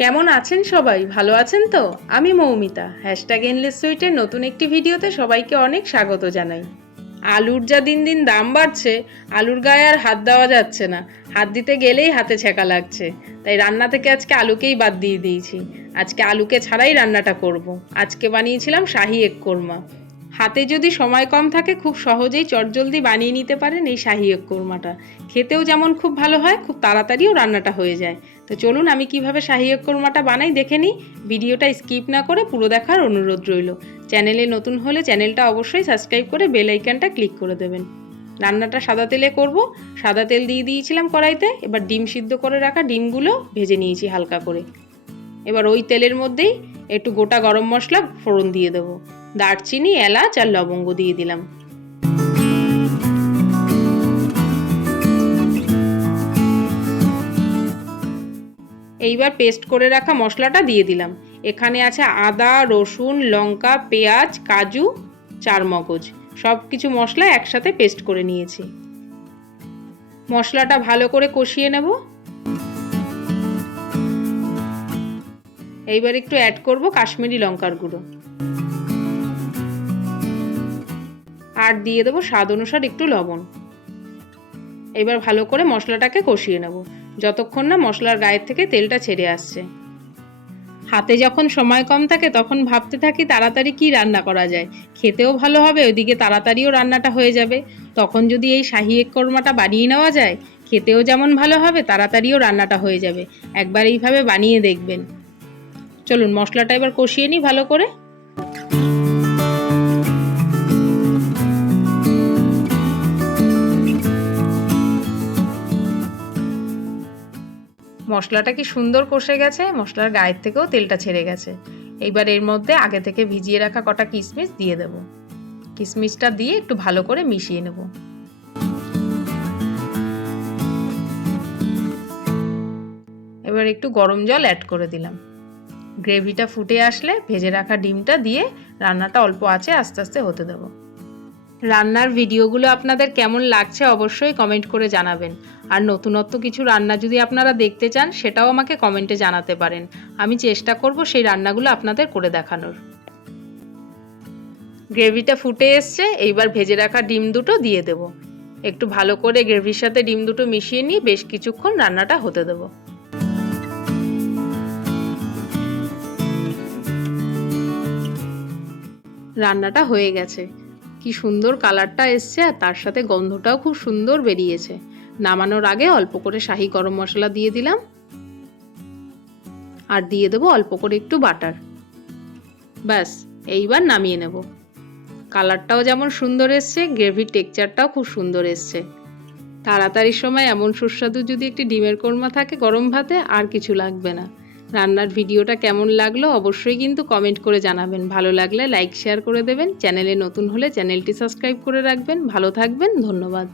কেমন আছেন সবাই? ভালো আছেন তো? আমি মৌমিতা। #এনলেস সুইটের নতুন একটি ভিডিওতে সবাইকে অনেক স্বাগত জানাই। আলুর যা দিন দিন দাম বাড়ছে, আলুর গায়ে আর হাত দেওয়া যাচ্ছে না। হাত দিতে গেলেই হাতে ছ্যাঁকা লাগছে। তাই রান্না থেকে আজকে আলুকেই বাদ দিয়ে দিয়েছি। আজকে আলুকে ছাড়াই রান্নাটা করব। আজকে বানিয়েছিলাম শাহি এগ কোরমা। হাতে যদি সময় কম থাকে খুব সহজেই চটজলদি বানিয়ে নিতে পারেন এই শাহি এগ কোরমাটা। খেতেও যেমন খুব ভালো হয়, খুব তাড়াতাড়িও রান্নাটা হয়ে যায়। তো চলুন আমি কিভাবে শাহি এগ কোরমাটা বানাই দেখে নিই। ভিডিওটা স্কিপ না করে পুরো দেখার অনুরোধ রইল। চ্যানেলে নতুন হলে চ্যানেলটা অবশ্যই সাবস্ক্রাইব করে বেল আইকনটা ক্লিক করে দেবেন। রান্নাটা সাদা তেলে করব। সাদা তেল দিয়ে দিয়েছিলাম কড়াইতে। এবার ডিম সিদ্ধ করে রাখা ডিমগুলো ভেজে নিয়েছি হালকা করে। এবার ওই তেলের মধ্যেই একটু গোটা গরম মশলা ফোড়ন দিয়ে দেবো। দারচিনি, এলাচ আর লবঙ্গ দিয়ে দিলাম। এইবার পেস্ট করে রাখা মশলাটা দিয়ে দিলাম। এখানে আছে আদা, রসুন, লঙ্কা, পেঁয়াজ, কাজু, চারমগজ, সব কিছু মশলা একসাথে পেস্ট করে নিয়েছি। মশলাটা ভালো করে কষিয়ে নেব। এইবার একটু অ্যাড করব কাশ্মীরি লঙ্কার গুঁড়ো, আর দিয়ে দেবো স্বাদ অনুসার একটু লবণ। এবার ভালো করে মশলাটাকে কষিয়ে নেব যতক্ষণ না মশলার গায়ের থেকে তেলটা ছেড়ে আসছে। হাতে যখন সময় কম থাকে তখন ভাবতে থাকি তাড়াতাড়ি কি রান্না করা যায়, খেতেও ভালো হবে, ওইদিকে তাড়াতাড়িও রান্নাটা হয়ে যাবে। তখন যদি এই শাহি এগ কোরমাটা বানিয়ে নেওয়া যায়, খেতেও যেমন ভালো হবে, তাড়াতাড়িও রান্নাটা হয়ে যাবে। একবার এইভাবে বানিয়ে দেখবেন। চলুন মশলাটা এবার কষিয়ে নিই ভালো করে। মশলাটা কি সুন্দর কষে গেছে, মশলার গায়ের থেকেও তেলটা ছেড়ে গেছে। এইবার এর মধ্যে আগে থেকে ভিজিয়ে রাখা কটা কিশমিশ দিয়ে দেব। কিশমিশটা দিয়ে একটু ভালো করে মিশিয়ে নেব। এবার একটু গরম জল অ্যাড করে দিলাম। গ্রেভিটা ফুটে আসলে ভেজে রাখা ডিমটা দিয়ে রান্নাটা অল্প আঁচে আস্তে আস্তে হতে দেব। রান্নার ভিডিওগুলো আপনাদের কেমন লাগছে অবশ্যই কমেন্ট করে জানাবেন। আর নতুনত্ব কিছু রান্না যদি আপনারা দেখতে চান সেটাও আমাকে কমেন্টে জানাতে পারেন। আমি চেষ্টা করব সেই রান্নাগুলো আপনাদের করে দেখানোর। গ্রেভিটা ফুটে এসছে, এইবার ভেজে রাখা ডিম দুটো দিয়ে দেব। একটু ভালো করে গ্রেভির সাথে ডিম দুটো মিশিয়ে নিয়ে বেশ কিছুক্ষণ রান্নাটা হতে দেব। রান্নাটা হয়ে গেছে। কি সুন্দর কালারটা এসছে, আর তার সাথে গন্ধটাও খুব সুন্দর বেরিয়েছে। নামানোর আগে অল্প করে শাহি গরম মশলা দিয়ে দিলাম, আর দিয়ে দেবো অল্প করে একটু বাটার। ব্যাস, এইবার নামিয়ে নেব। কালারটাও যেমন সুন্দর এসছে, গ্রেভির টেক্সচারটাও খুব সুন্দর এসছে। তাড়াতাড়ির সময় এমন সুস্বাদু যদি একটি ডিমের কোরমা থাকে গরম ভাতে, আর কিছু লাগবে না। রান্নার ভিডিওটা কেমন লাগলো অবশ্যই কিন্তু কমেন্ট করে জানাবেন। ভালো লাগলে লাইক শেয়ার করে দেবেন। চ্যানেলে নতুন হলে চ্যানেলটি সাবস্ক্রাইব করে রাখবেন। ভালো থাকবেন, ধন্যবাদ।